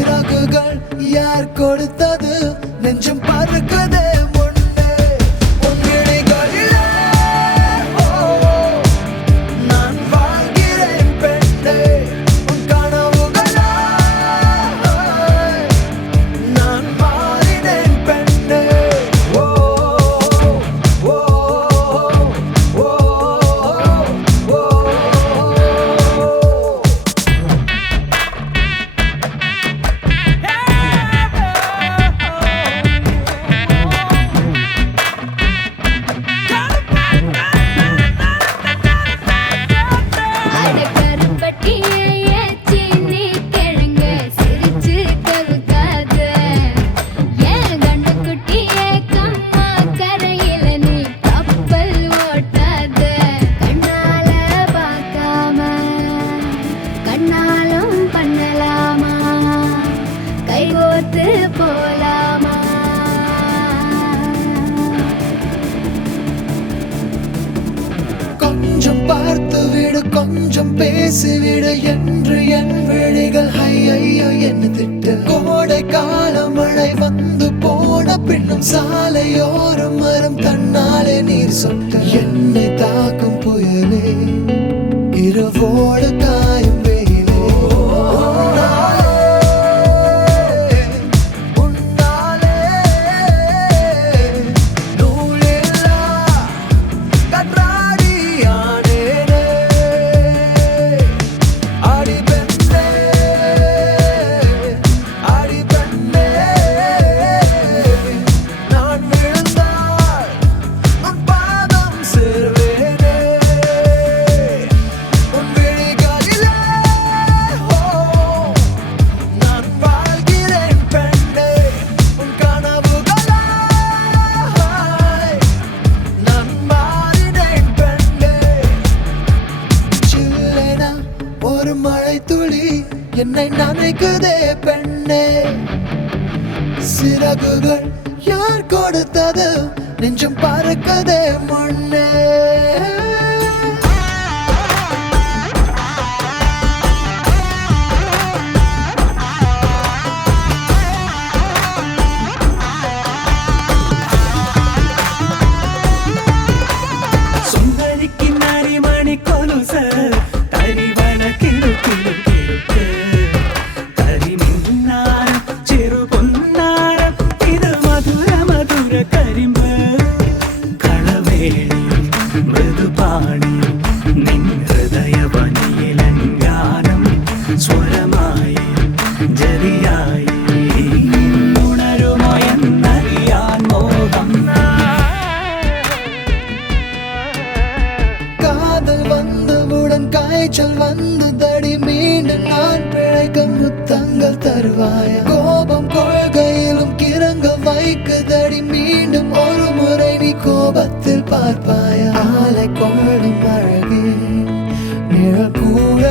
சிறகுகள் யார் கொடுத்தது நெஞ்சம் பறக்குதே முன்னே உன் விழிகளிலே நான் வாழ்கிறேன் பெண்ணே உன் கனவுகளா நான் மாறினேன் பெண்ணே ஓ ஓ ஓ ஓ அட கருப்பட்டியே சீனி கிழங்கு சிரிச்சு கவுக்காத ஏன் கண்ணுக்குட்டியே கம்மா கரையில நீ கப்பல் ஓட்டாத கண்ணால பார்க்காம கண்ணாலும் பண்ணலாமா கைகோத்து போலாமா கொஞ்சம் பார்த்து விடு கொஞ்சம் பேசிவிடு என்று என் விழிகள் ஐயோ என்ன திட்டு கோடை கால மழை வந்து போன பின்னும் சாலையோரம் மரம் தன்னாலே நீர் சொட்டு என்னை தாக்கும் புயலே இரவோடு காயும் வெயிலே உன்னாலே நூலில்லா கற்றாடியானேனே அடி பெண்ணே அடி பெண்ணே நான் விழுந்தால் உன் பாதம் சேர்வேனே உன் விழிகளிலே நான் வாழ்கிறேன் பெண்ணே உன் கனவுகளாய் நான் மாறினேன் பெண்ணே சில்லென ஒரு மழை துளி என்னை நனைக்குதே பெண்ணே சிறகுகள் யார் கொடுத்தது நெஞ்சம் பறக்குதே முன்னே சுந்தரிக்கு நரிமணி கொலுச தரிவன கிடு கிடு கிடுக்கு கரிமின்னாரம் சிறு பொன்னாரம் இது மதுர மதுர கரிம்பு களவேணியும் மிருதுபாணியும் நின் ഹൃദയവനിയിലങ്കാരം സ്വരമായി ജതിയായി ഉണരുമോ എന്നറിയാൻ മോഹം காதல் வந்தவுடன் காய்ச்சல் வந்ததடி மீண்டும் நான் பிழைக்க முத்தங்கள் தருவாயா கோபம் கொள்கையிலும் கிறங்க வைக்குதடி மீண்டும் ஒரு முறை நீ கோபத்தில் பார்ப்பாயா ஆலை கொள்ளும் அழகே நிழல் கூட